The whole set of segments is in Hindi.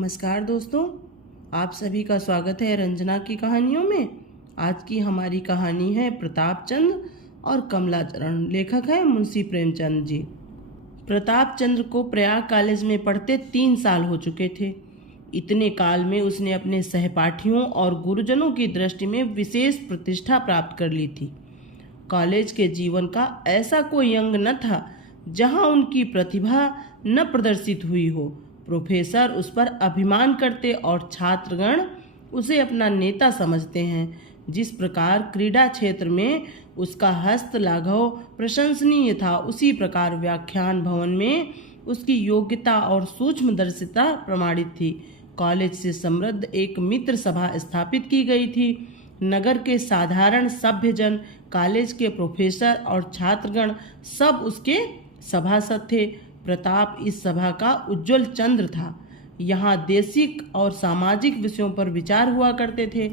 नमस्कार दोस्तों, आप सभी का स्वागत है रंजना की कहानियों में। आज की हमारी कहानी है प्रताप चंद्र और कमलाचरण। लेखक है मुंशी प्रेमचंद जी। प्रताप चंद्र को प्रयाग कॉलेज में पढ़ते 3 साल हो चुके थे। इतने काल में उसने अपने सहपाठियों और गुरुजनों की दृष्टि में विशेष प्रतिष्ठा प्राप्त कर ली थी। कॉलेज के जीवन का ऐसा कोई अंग न था जहां उनकी प्रतिभा न प्रदर्शित हुई हो। प्रोफेसर उस पर अभिमान करते और छात्रगण उसे अपना नेता समझते हैं। जिस प्रकार क्रीड़ा क्षेत्र में उसका हस्त लाघव प्रशंसनीय था, उसी प्रकार व्याख्यान भवन में उसकी योग्यता और सूक्ष्मदर्शिता प्रमाणित थी। कॉलेज से समृद्ध एक मित्र सभा स्थापित की गई थी। नगर के साधारण सभ्यजन, कॉलेज के प्रोफेसर और छात्रगण सब उसके सभासद थे। प्रताप इस सभा का उज्जवल चंद्र था। यहाँ देशिक और सामाजिक विषयों पर विचार हुआ करते थे।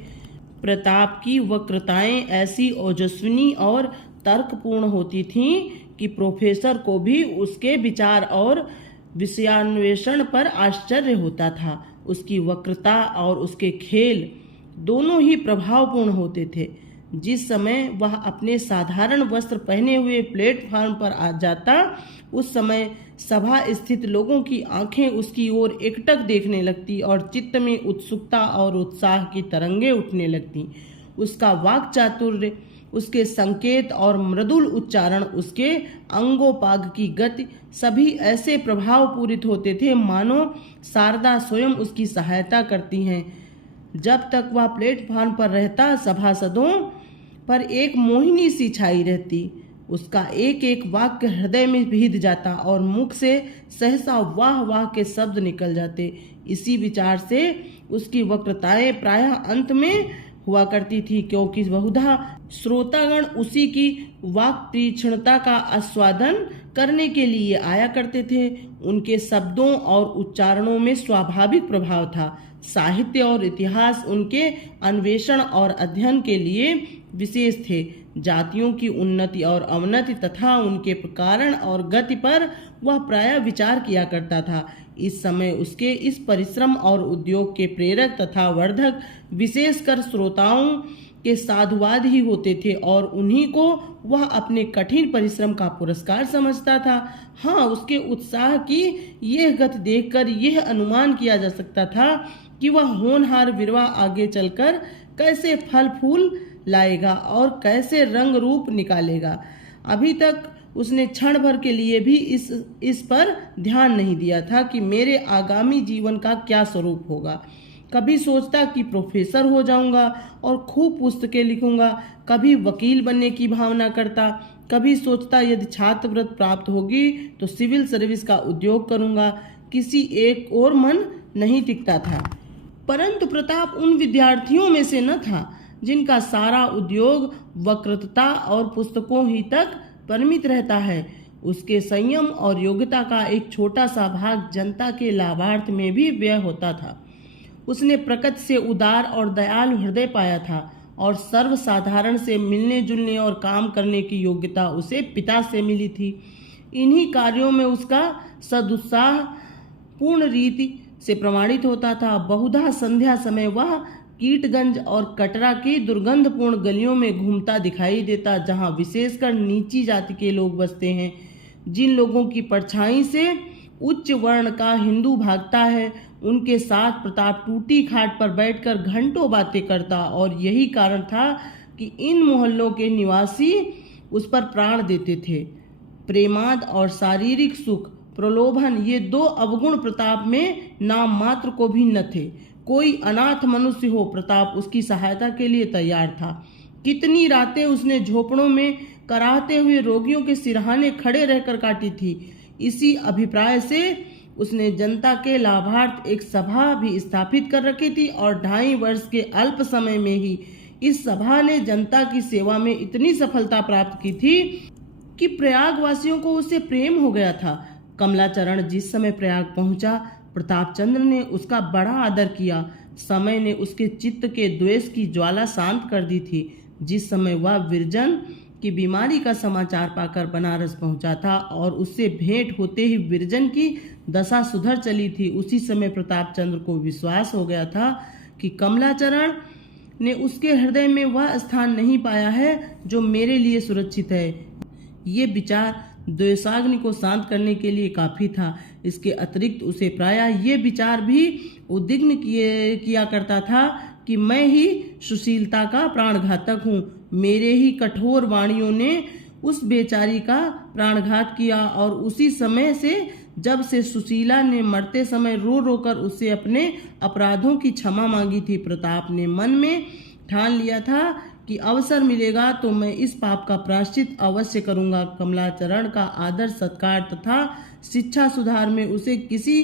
प्रताप की वक्तृताएं ऐसी ओजस्विनी और तर्कपूर्ण होती थीं कि प्रोफेसर को भी उसके विचार और विषयान्वेषण पर आश्चर्य होता था। उसकी वक्तृता और उसके खेल दोनों ही प्रभावपूर्ण होते थे। जिस समय वह अपने साधारण वस्त्र पहने हुए प्लेटफार्म पर आ जाता, उस समय सभा स्थित लोगों की आंखें उसकी ओर एकटक देखने लगती और चित्त में उत्सुकता और उत्साह की तरंगें उठने लगती। उसका वाक् चातुर्य, उसके संकेत और मृदुल उच्चारण, उसके अंगोपांग की गति सभी ऐसे प्रभावपूरित होते थे मानो शारदा स्वयं उसकी सहायता करती हैं। जब तक वह प्लेटफार्म पर रहता, सभासदों पर एक मोहिनी सी छाई रहती। उसका एक एक वाक्य हृदय में भीध जाता और मुख से सहसा वाह वाह के शब्द निकल जाते। इसी विचार से उसकी वक्तृताएं प्रायः अंत में हुआ करती थी, क्योंकि बहुधा श्रोतागण उसी की वाक् तीक्ष्णता का आस्वादन करने के लिए आया करते थे। उनके शब्दों और उच्चारणों में स्वाभाविक प्रभाव था। साहित्य और इतिहास उनके अन्वेषण और अध्ययन के लिए विशेष थे। जातियों की उन्नति और अवनति तथा उनके कारण और गति पर वह प्रायः विचार किया करता था। इस समय उसके इस परिश्रम और उद्योग के प्रेरक तथा वर्धक विशेषकर श्रोताओं के साधुवाद ही होते थे और उन्हीं को वह अपने कठिन परिश्रम का पुरस्कार समझता था। हाँ, उसके उत्साह की यह गति देखकर यह अनुमान किया जा सकता था कि वह होनहार वीरवा आगे चलकर कैसे फल फूल लाएगा और कैसे रंग रूप निकालेगा। अभी तक उसने क्षण भर के लिए भी इस पर ध्यान नहीं दिया था कि मेरे आगामी जीवन का क्या स्वरूप होगा। कभी सोचता कि प्रोफेसर हो जाऊंगा और खूब पुस्तकें लिखूंगा, कभी वकील बनने की भावना करता, कभी सोचता यदि छात्रवृत्ति प्राप्त होगी तो सिविल सर्विस का उद्योग करूंगा। किसी एक और मन नहीं टिकता था। परंतु प्रताप उन विद्यार्थियों में से न था जिनका सारा उद्योग वक्तृता और पुस्तकों ही तक परिमित रहता है। उसके संयम और योग्यता का एक छोटा सा भाग जनता के लाभार्थ में भी व्यय होता था। उसने प्रकृति से उदार और दयालु हृदय पाया था और सर्वसाधारण से मिलने जुलने और काम करने की योग्यता उसे पिता से मिली थी। इन्हीं कार्यों में उसका सदुत्साह पूर्ण रीति से प्रमाणित होता था। बहुधा संध्या समय वह कीटगंज और कटरा की दुर्गंधपूर्ण गलियों में घूमता दिखाई देता, जहां विशेषकर नीची जाति के लोग बसते हैं। जिन लोगों की परछाई से उच्च वर्ण का हिंदू भागता है, उनके साथ प्रताप टूटी खाट पर बैठकर घंटों बातें करता और यही कारण था कि इन मोहल्लों के निवासी उस पर प्राण देते थे। प्रेमाद और शारीरिक सुख, प्रलोभन, ये 2 अवगुण प्रताप में नाम मात्र को भी न थे। कोई अनाथ मनुष्य हो, प्रताप उसकी सहायता के लिए तैयार था। कितनी रातें उसने झोपड़ों में कराहते हुए रोगियों के सिरहाने खड़े रहकर काटी थी। इसी अभिप्राय से उसने जनता के लाभार्थ एक सभा भी स्थापित कर रखी थी और 2.5 वर्ष के अल्प समय में ही इस सभा ने जनता की सेवा में इतनी सफलता प्राप्त की थी कि प्रयाग वासियों को उससे प्रेम हो गया था। कमलाचरण जिस समय प्रयाग पहुंचा, प्रताप चंद्र ने उसका बड़ा आदर किया। समय ने उसके चित्त के द्वेष की ज्वाला शांत कर दी थी। जिस समय वह विरजन की बीमारी का समाचार पाकर बनारस पहुंचा था और उससे भेंट होते ही विरजन की दशा सुधर चली थी। उसी समय प्रताप चंद्र को विश्वास हो गया था कि कमलाचरण ने उसके हृदय में वह स्थान नहीं पाया है जो मेरे लिए सुरक्षित है। ये विचार द्वेषाग्नि को शांत करने के लिए काफी था। इसके अतिरिक्त उसे प्रायः ये विचार भी उद्विग्न किया करता था कि मैं ही सुशीलता का प्राणघातक हूँ। मेरे ही कठोर वाणियों ने उस बेचारी का प्राणघात किया और उसी समय से जब से सुशीला ने मरते समय रो रो कर उससे अपने अपराधों की क्षमा मांगी थी, प्रताप ने मन में ठान लिया था कि अवसर मिलेगा तो मैं इस पाप का प्रायश्चित अवश्य करूंगा। कमलाचरण का आदर सत्कार तथा शिक्षा सुधार में उसे किसी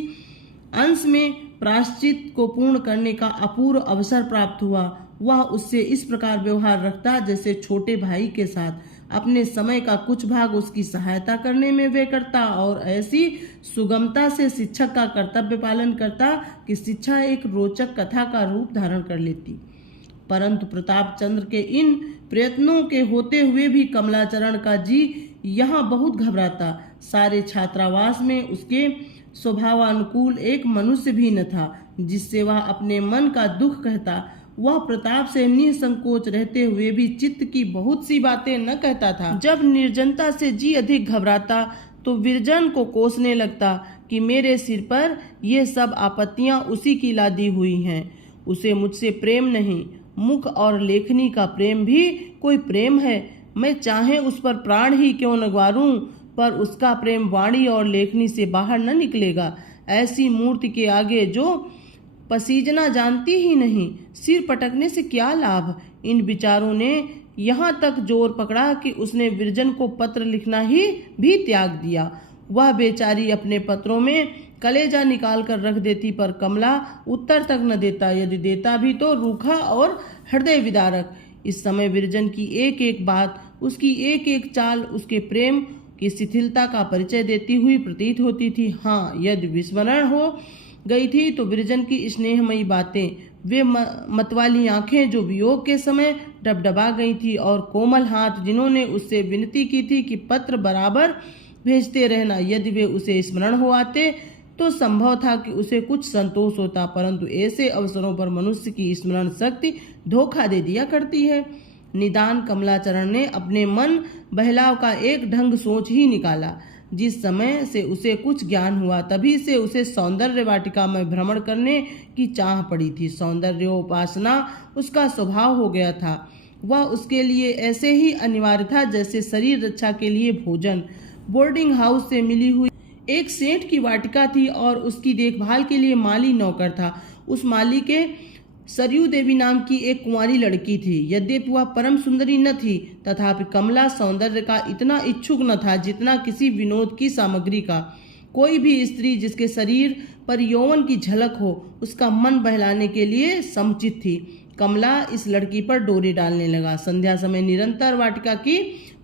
अंश में प्रायश्चित को पूर्ण करने का अपूर्व अवसर प्राप्त हुआ। वह उससे इस प्रकार व्यवहार रखता जैसे छोटे भाई के साथ। अपने समय का कुछ भाग उसकी सहायता करने में व्यय करता और ऐसी सुगमता से शिक्षक का कर्तव्य पालन करता कि शिक्षा एक रोचक कथा का रूप धारण कर लेती। परंतु प्रताप चंद्र के इन प्रयत्नों के होते हुए भी कमलाचरण का जी यहाँ बहुत घबराता। सारे छात्रावास में उसके स्वभावानुकूल एक मनुष्य भी न था जिससे वह अपने मन का दुख कहता। वह प्रताप से निसंकोच रहते हुए भी चित्त की बहुत सी बातें न कहता था। जब निर्जनता से जी अधिक घबराता तो विरजन को कोसने लगता कि मेरे सिर पर ये सब आपत्तियां उसी की लादी हुई हैं। उसे मुझसे प्रेम नहीं, मुख और लेखनी का प्रेम भी कोई प्रेम है। मैं चाहे उस पर प्राण ही क्यों न वारूं, पर उसका प्रेम वाणी और लेखनी से बाहर न निकलेगा। ऐसी मूर्ति के आगे जो पसीजना जानती ही नहीं, सिर पटकने से क्या लाभ। इन विचारों ने यहाँ तक जोर पकड़ा कि उसने विरजन को पत्र लिखना ही भी त्याग दिया। वह बेचारी अपने पत्रों में कलेजा निकाल कर रख देती, पर कमला उत्तर तक न देता। यदि देता भी तो रूखा और हृदय विदारक। इस समय विरजन की एक एक बात, उसकी एक एक चाल उसके प्रेम की शिथिलता का परिचय देती हुई प्रतीत होती थी। हाँ, यदि विस्मरण हो गई थी तो विरजन की स्नेहमयी बातें, वे मतवाली आंखें जो वियोग के समय डबडबा गई थी और कोमल हाथ जिन्होंने उससे विनती की थी कि पत्र बराबर भेजते रहना। यदि वे उसे स्मरण हो आते तो संभव था कि उसे कुछ संतोष होता, परंतु ऐसे अवसरों पर मनुष्य की स्मरण शक्ति धोखा दे दिया करती है। निदान कमलाचरण ने अपने मन बहलाव का एक ढंग सोच ही निकाला। जिस समय से उसे कुछ ज्ञान हुआ तभी से उसे सौंदर्य वाटिका में भ्रमण करने की चाह पड़ी थी। सौंदर्योपासना उसका स्वभाव हो गया था। वह उसके लिए ऐसे ही अनिवार्य था जैसे शरीर रक्षा के लिए भोजन। बोर्डिंग हाउस से मिली हुई एक सेठ की वाटिका थी और उसकी देखभाल के लिए माली नौकर था। उस माली के सरयू देवी नाम की एक कुंवारी लड़की थी। यद्यपि वह परम सुंदरी न थी, तथापि कमला सौंदर्य का इतना इच्छुक न था जितना किसी विनोद की सामग्री का। कोई भी स्त्री जिसके शरीर पर यौवन की झलक हो, उसका मन बहलाने के लिए समुचित थी। कमला इस लड़की पर डोरे डालने लगा। संध्या समय निरंतर वाटिका की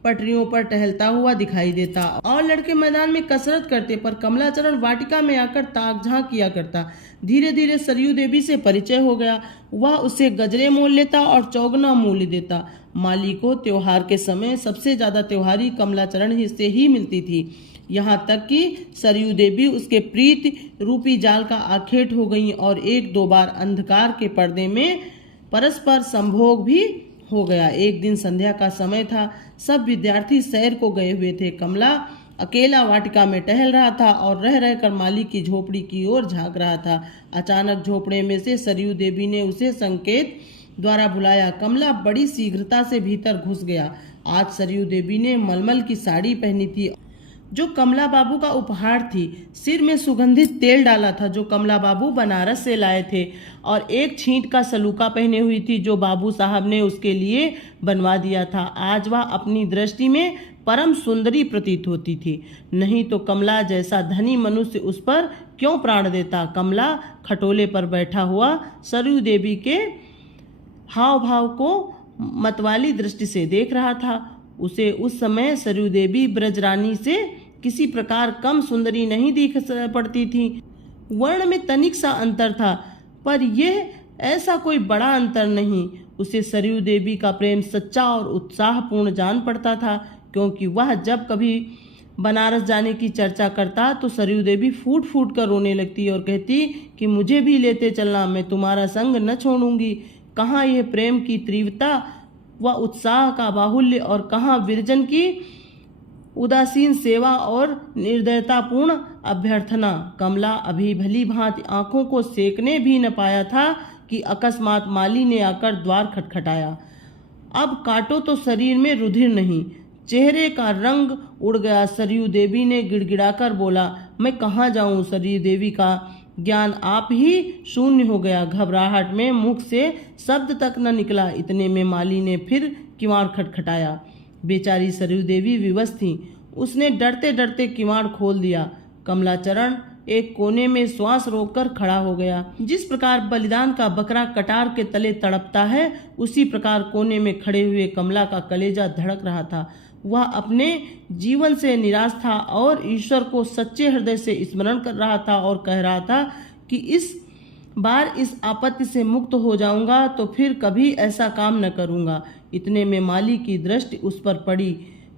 पटरियों पर टहलता हुआ दिखाई देता और लड़के मैदान में कसरत करते, पर कमलाचरण वाटिका में आकर ताक झांक किया करता। धीरे धीरे सरयू देवी से परिचय हो गया। वह उससे गजरे मोल लेता और चौगना मूल्य देता। माली को त्योहार के समय सबसे ज्यादा त्योहारी कमलाचरण से ही मिलती थी। यहाँ तक कि सरयू देवी उसके प्रीति रूपी जाल का आखेट हो गई और एक दो बार अंधकार के पर्दे में परस्पर संभोग भी हो गया। एक दिन संध्या का समय था। सब विद्यार्थी सैर को गए हुए थे। कमला अकेला वाटिका में टहल रहा था और रह रहकर माली की झोपड़ी की ओर झांक रहा था। अचानक झोपड़े में से सरयू देवी ने उसे संकेत द्वारा बुलाया। कमला बड़ी शीघ्रता से भीतर घुस गया। आज सरयू देवी ने मलमल की साड़ी पहनी थी जो कमला बाबू का उपहार थी। सिर में सुगंधित तेल डाला था जो कमला बाबू बनारस से लाए थे और एक छींट का सलूका पहने हुई थी जो बाबू साहब ने उसके लिए बनवा दिया था। आज वह अपनी दृष्टि में परम सुंदरी प्रतीत होती थी। नहीं तो कमला जैसा धनी मनुष्य उस पर क्यों प्राण देता। कमला खटोले पर बैठा हुआ सरयू देवी के हाव भाव को मतवाली दृष्टि से देख रहा था। उसे उस समय सरयू देवी ब्रजरानी से किसी प्रकार कम सुंदरी नहीं दिख पड़ती थी। वर्ण में तनिक सा अंतर था, पर यह ऐसा कोई बड़ा अंतर नहीं। उसे सरयू देवी का प्रेम सच्चा और उत्साहपूर्ण जान पड़ता था, क्योंकि वह जब कभी बनारस जाने की चर्चा करता तो सरयू देवी फूट फूट कर रोने लगती और कहती कि मुझे भी लेते चलना, मैं तुम्हारा संग न छोड़ूंगी। कहाँ यह प्रेम की तीव्रता व उत्साह का बाहुल्य और कहाँ विरजन की उदासीन सेवा और निर्दयतापूर्ण अभ्यर्थना। कमला अभी भली भांति आंखों को सेकने भी न पाया था कि अकस्मात माली ने आकर द्वार खटखटाया। अब काटो तो शरीर में रुधिर नहीं, चेहरे का रंग उड़ गया। सरयू देवी ने गिड़गिड़ाकर बोला, मैं कहाँ जाऊँ? सरयू देवी का ज्ञान आप ही शून्य हो गया। घबराहट में मुख से शब्द तक न निकला। इतने में माली ने फिर किवाड़ खटखटाया। बेचारी सरयू देवी विवश थी। उसने डरते डरते किवाड़ खोल दिया। कमलाचरण एक कोने में श्वास रोककर खड़ा हो गया। जिस प्रकार बलिदान का बकरा कटार के तले तड़पता है, उसी प्रकार कोने में खड़े हुए कमला का कलेजा धड़क रहा था। वह अपने जीवन से निराश था और ईश्वर को सच्चे हृदय से स्मरण कर रहा था और कह रहा था कि इस बार इस आपत्ति से मुक्त हो जाऊंगा तो फिर कभी ऐसा काम न करूंगा। इतने में माली की दृष्टि उस पर पड़ी।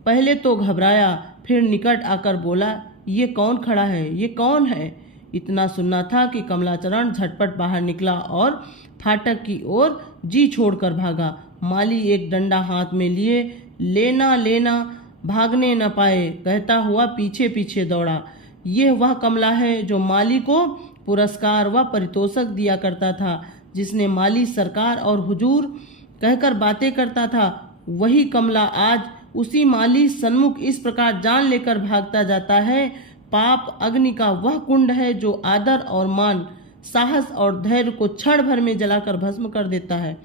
पहले तो घबराया, फिर निकट आकर बोला, ये कौन खड़ा है? ये कौन है? इतना सुनना था कि कमलाचरण झटपट बाहर निकला और फाटक की ओर जी छोड़कर भागा। माली एक डंडा हाथ में लिए लेना लेना भागने न पाए कहता हुआ पीछे पीछे दौड़ा। यह वह कमला है जो माली को पुरस्कार व पारितोषिक दिया करता था, जिसने माली सरकार और हुजूर कहकर बातें करता था। वही कमला आज उसी माली सन्मुख इस प्रकार जान लेकर भागता जाता है। पाप अग्नि का वह कुंड है जो आदर और मान, साहस और धैर्य को क्षण भर में जलाकर भस्म कर देता है।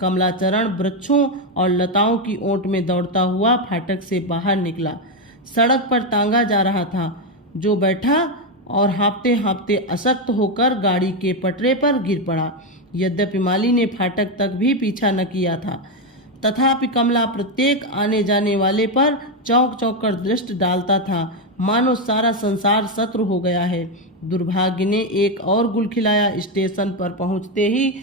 कमलाचरण वृक्षों और लताओं की ओट में दौड़ता हुआ फाटक से बाहर निकला। सड़क पर तांगा जा रहा था, जो बैठा और हाँफते हाँफते अशक्त होकर गाड़ी के पटरे पर गिर पड़ा। यद्यपि माली ने फाटक तक भी पीछा न किया था, तथापि कमला प्रत्येक आने जाने वाले पर चौंक चौंक कर दृष्टि डालता था, मानो सारा संसार शत्रु हो गया है। दुर्भाग्य ने एक और गुल खिलाया। स्टेशन पर पहुंचते ही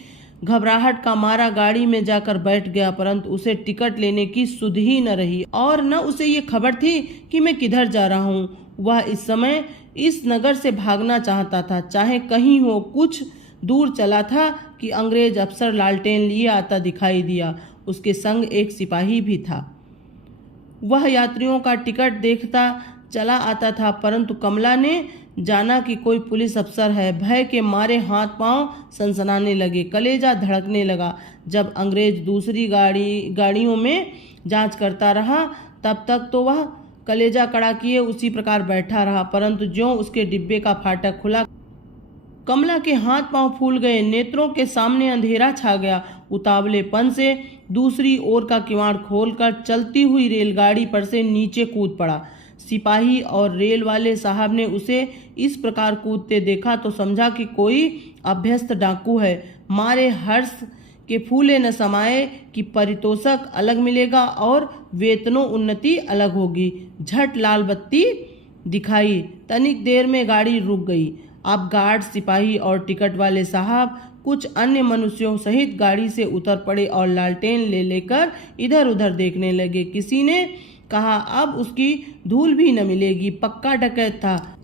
घबराहट का मारा गाड़ी में जाकर बैठ गया, परंतु उसे टिकट लेने की सुध ही न रही और न उसे ये खबर थी कि मैं किधर जा रहा हूँ। वह इस समय इस नगर से भागना चाहता था, चाहे कहीं हो। कुछ दूर चला था कि अंग्रेज अफसर लालटेन लिए आता दिखाई दिया। उसके संग एक सिपाही भी था। वह यात्रियों का टिकट देखता चला आता था, परंतु कमला ने जाना कि कोई पुलिस अफसर है। भय के मारे हाथ पांव सनसनाने लगे, कलेजा धड़कने लगा। जब अंग्रेज दूसरी गाड़ियों में जांच करता रहा, तब तक तो वह कलेजा कड़ा किए उसी प्रकार बैठा रहा, परंतु ज्यों उसके डिब्बे का फाटक खुला, कमला के हाथ पांव फूल गए, नेत्रों के सामने अंधेरा छा गया। उतावलेपन से दूसरी ओर का किवाड़ खोलकर चलती हुई रेलगाड़ी पर से नीचे कूद पड़ा। सिपाही और रेल वाले साहब ने उसे इस प्रकार कूदते देखा तो समझा कि कोई अभ्यस्त डाकू है। मारे हर्ष के फूले न समाये कि पारितोषिक अलग मिलेगा और वेतनों उन्नति अलग होगी। झट लाल बत्ती दिखाई, तनिक देर में गाड़ी रुक गई। अब गार्ड, सिपाही और टिकट वाले साहब कुछ अन्य मनुष्यों सहित गाड़ी से उतर पड़े और लालटेन ले लेकर इधर उधर देखने लगे। किसी ने कहा अब उसकी धूल भी न मिलेगी, पक्का डकैत था।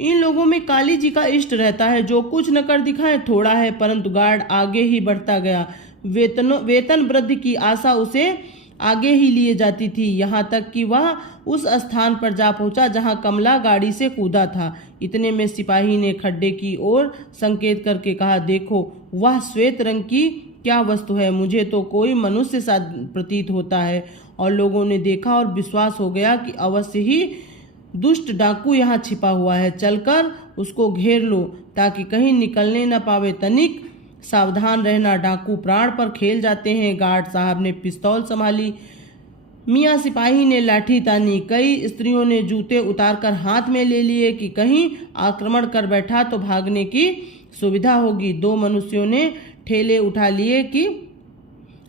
इन लोगों में काली जी का इष्ट रहता है, जो कुछ न कर दिखाए थोड़ा है। परंतु गार्ड आगे ही बढ़ता गया। वेतन वृद्धि की आशा उसे आगे ही लिए जाती थी, यहाँ तक कि वह उस स्थान पर जा पहुंचा जहां कमला गाड़ी से कूदा था। इतने में सिपाही ने खड्डे की ओर संकेत करके कहा, देखो वह श्वेत रंग की क्या वस्तु है? मुझे तो कोई मनुष्य सा प्रतीत होता है। और लोगों ने देखा और विश्वास हो गया कि अवश्य ही दुष्ट डाकू यहाँ छिपा हुआ है। चलकर उसको घेर लो ताकि कहीं निकलने न पावे। तनिक सावधान रहना, डाकू प्राण पर खेल जाते हैं। गार्ड साहब ने पिस्तौल संभाली, मियाँ सिपाही ने लाठी तानी, कई स्त्रियों ने जूते उतारकर हाथ में ले लिए कि कहीं आक्रमण कर बैठा तो भागने की सुविधा होगी। दो मनुष्यों ने ठेले उठा लिए कि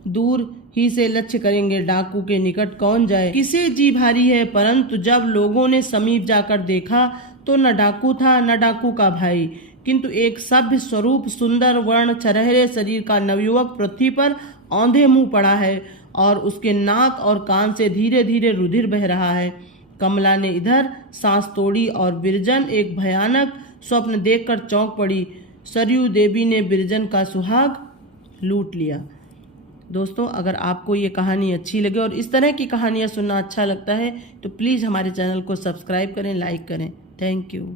दूर ही से लक्ष्य करेंगे, डाकू के निकट कौन जाए, किसे जी भारी है। परंतु जब लोगों ने समीप जाकर देखा तो न डाकू था न डाकू का भाई, किंतु एक सभ्य स्वरूप, सुंदर वर्ण, चरहरे शरीर का नवयुवक पृथ्वी पर औंधे मुंह पड़ा है और उसके नाक और कान से धीरे धीरे रुधिर बह रहा है। कमला ने इधर सांस तोड़ी और बिरजन एक भयानक स्वप्न देखकर चौंक पड़ी। सरयू देवी ने बिरजन का सुहाग लूट लिया। दोस्तों, अगर आपको ये कहानी अच्छी लगे और इस तरह की कहानियाँ सुनना अच्छा लगता है तो प्लीज़ हमारे चैनल को सब्सक्राइब करें, लाइक करें। Thank you.